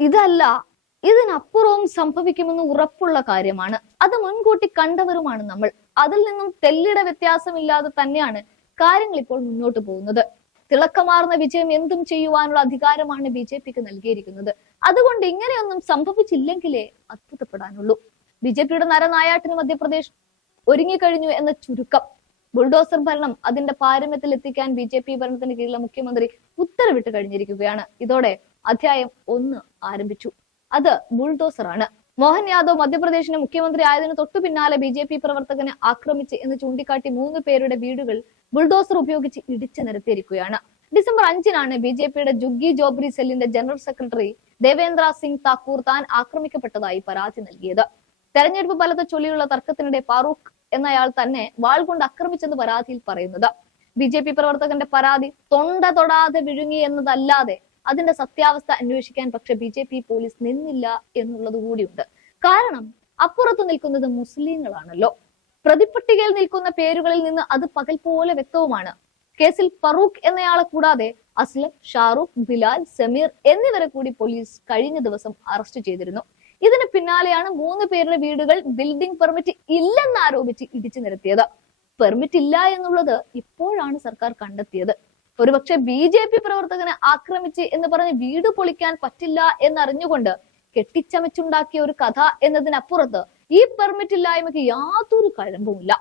ഇതല്ല ഇതിനപ്പുറവും സംഭവിക്കുമെന്ന് ഉറപ്പുള്ള കാര്യമാണ്. അത് മുൻകൂട്ടി കണ്ടവരുമാണ് നമ്മൾ. അതിൽ നിന്നും തെല്ലിട വ്യത്യാസമില്ലാതെ തന്നെയാണ് കാര്യങ്ങൾ ഇപ്പോൾ മുന്നോട്ട് പോകുന്നത്. തിളക്കമാർന്ന വിജയം എന്തും ചെയ്യുവാനുള്ള അധികാരമാണ് ബി ജെ പിക്ക് നൽകിയിരിക്കുന്നത്. അതുകൊണ്ട് ഇങ്ങനെയൊന്നും സംഭവിച്ചില്ലെങ്കിലേ അത്ഭുതപ്പെടാനുള്ളൂ. ബി ജെ പിയുടെ നരനായാട്ടിന് മധ്യപ്രദേശ് ഒരുങ്ങിക്കഴിഞ്ഞു എന്ന ചുരുക്കം. ബുൾഡോസർ ഭരണം അതിന്റെ പാരമ്യത്തിൽ എത്തിക്കാൻ ബി ജെ പി ഭരണത്തിന് കീഴിലെ മുഖ്യമന്ത്രി ഉത്തരവിട്ട് കഴിഞ്ഞിരിക്കുകയാണ്. ഇതോടെ അധ്യായം ഒന്ന് ആരംഭിച്ചു. അത് ബുൾഡോസർ ആണ് മോഹൻ യാദവ് മധ്യപ്രദേശിന് മുഖ്യമന്ത്രി ആയതിന് തൊട്ടു പിന്നാലെ ബി ജെ പി പ്രവർത്തകനെ ആക്രമിച്ച് എന്ന് ചൂണ്ടിക്കാട്ടി മൂന്ന് പേരുടെ വീടുകൾ ബുൾഡോസർ ഉപയോഗിച്ച് ഇടിച്ചു നിരത്തിയിരിക്കുകയാണ്. ഡിസംബർ അഞ്ചിനാണ് ബി ജെ പിയുടെ ജുഗ്ഗി ജോബ്രി സെല്ലിന്റെ ജനറൽ സെക്രട്ടറി ദേവേന്ദ്ര സിംഗ് താക്കൂർ താൻ ആക്രമിക്കപ്പെട്ടതായി പരാതി നൽകിയത്. തെരഞ്ഞെടുപ്പ് ഫലത്തെ ചൊല്ലിയുള്ള തർക്കത്തിനിടെ ഫാറൂഖ് എന്നയാൾ തന്നെ വാൾ കൊണ്ട് ആക്രമിച്ചെന്ന് പരാതിയിൽ പറയുന്നത്. ബി ജെ പി പ്രവർത്തകന്റെ പരാതി തൊണ്ട തൊടാതെ വിഴുങ്ങി എന്നതല്ലാതെ അതിന്റെ സത്യാവസ്ഥ അന്വേഷിക്കാൻ പക്ഷെ ബി ജെ പി പോലീസ് നിന്നില്ല എന്നുള്ളത് കൂടിയുണ്ട്. കാരണം അപ്പുറത്ത് നിൽക്കുന്നത് മുസ്ലിങ്ങളാണല്ലോ. പ്രതിപട്ടികയിൽ നിൽക്കുന്ന പേരുകളിൽ നിന്ന് അത് പകൽ പോലെ വ്യക്തവുമാണ്. കേസിൽ ഫറൂഖ് എന്നയാളെ കൂടാതെ അസ്ലം ഷാറൂഖ് ബിലാൽ സമീർ എന്നിവരെ കൂടി പോലീസ് കഴിഞ്ഞ ദിവസം അറസ്റ്റ് ചെയ്തിരുന്നു. ഇതിന് പിന്നാലെയാണ് മൂന്ന് പേരുടെ വീടുകൾ ബിൽഡിംഗ് പെർമിറ്റ് ഇല്ലെന്ന് ആരോപിച്ച് ഇടിച്ചു നിരത്തിയത്. പെർമിറ്റ് ഇല്ല എന്നുള്ളത് ഇപ്പോഴാണ് സർക്കാർ കണ്ടെത്തിയത്. ഒരുപക്ഷെ ബി ജെ പി പ്രവർത്തകനെ ആക്രമിച്ച് എന്ന് പറഞ്ഞ് വീട് പൊളിക്കാൻ പറ്റില്ല എന്നറിഞ്ഞുകൊണ്ട് കെട്ടിച്ചമച്ചുണ്ടാക്കിയ ഒരു കഥ എന്നതിനപ്പുറത്ത് ഈ പെർമിറ്റ് ഇല്ലായ്മയ്ക്ക് യാതൊരു കഴമ്പുമില്ല.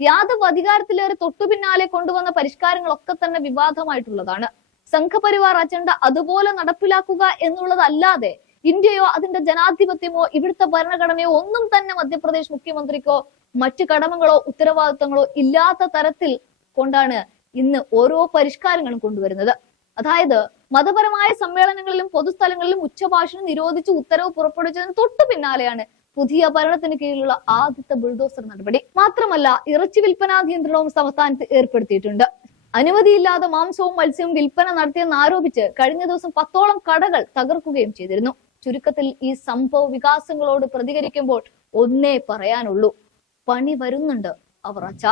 യാദവ് അധികാരത്തിലേറെ തൊട്ടു പിന്നാലെ കൊണ്ടുവന്ന പരിഷ്കാരങ്ങളൊക്കെ തന്നെ വിവാദമായിട്ടുള്ളതാണ്. സംഘപരിവാർ അജണ്ട അതുപോലെ നടപ്പിലാക്കുക എന്നുള്ളതല്ലാതെ ഇന്ത്യയോ അതിന്റെ ജനാധിപത്യമോ ഇവിടുത്തെ ഭരണഘടനയോ ഒന്നും തന്നെ മധ്യപ്രദേശ് മുഖ്യമന്ത്രിക്കോ മറ്റു കടമകളോ ഉത്തരവാദിത്തങ്ങളോ ഇല്ലാത്ത തരത്തിൽ കൊണ്ടാണ് ഇന്ന് ഓരോ പരിഷ്കാരങ്ങളും കൊണ്ടുവരുന്നത്. അതായത് മതപരമായ സമ്മേളനങ്ങളിലും പൊതുസ്ഥലങ്ങളിലും ഉച്ചഭാഷണം നിരോധിച്ച് ഉത്തരവ് പുറപ്പെടുവിച്ചതിന് തൊട്ടു പിന്നാലെയാണ് പുതിയ ഭരണത്തിന് കീഴിലുള്ള ആദ്യത്തെ ബുൾഡോസർ നടപടി. മാത്രമല്ല ഇറച്ചി വിൽപ്പനാ നിയന്ത്രണവും സംസ്ഥാനത്ത് ഏർപ്പെടുത്തിയിട്ടുണ്ട്. അനുമതിയില്ലാതെ മാംസവും മത്സ്യവും വിൽപ്പന നടത്തിയെന്ന് ആരോപിച്ച് കഴിഞ്ഞ ദിവസം പത്തോളം കടകൾ തകർക്കുകയും ചെയ്തിരുന്നു. ചുരുക്കത്തിൽ ഈ സംഭവ വികാസങ്ങളോട് പ്രതികരിക്കുമ്പോൾ ഒന്നേ പറയാനുള്ളൂ. പണി വരുന്നുണ്ട് അവർ അച്ഛ.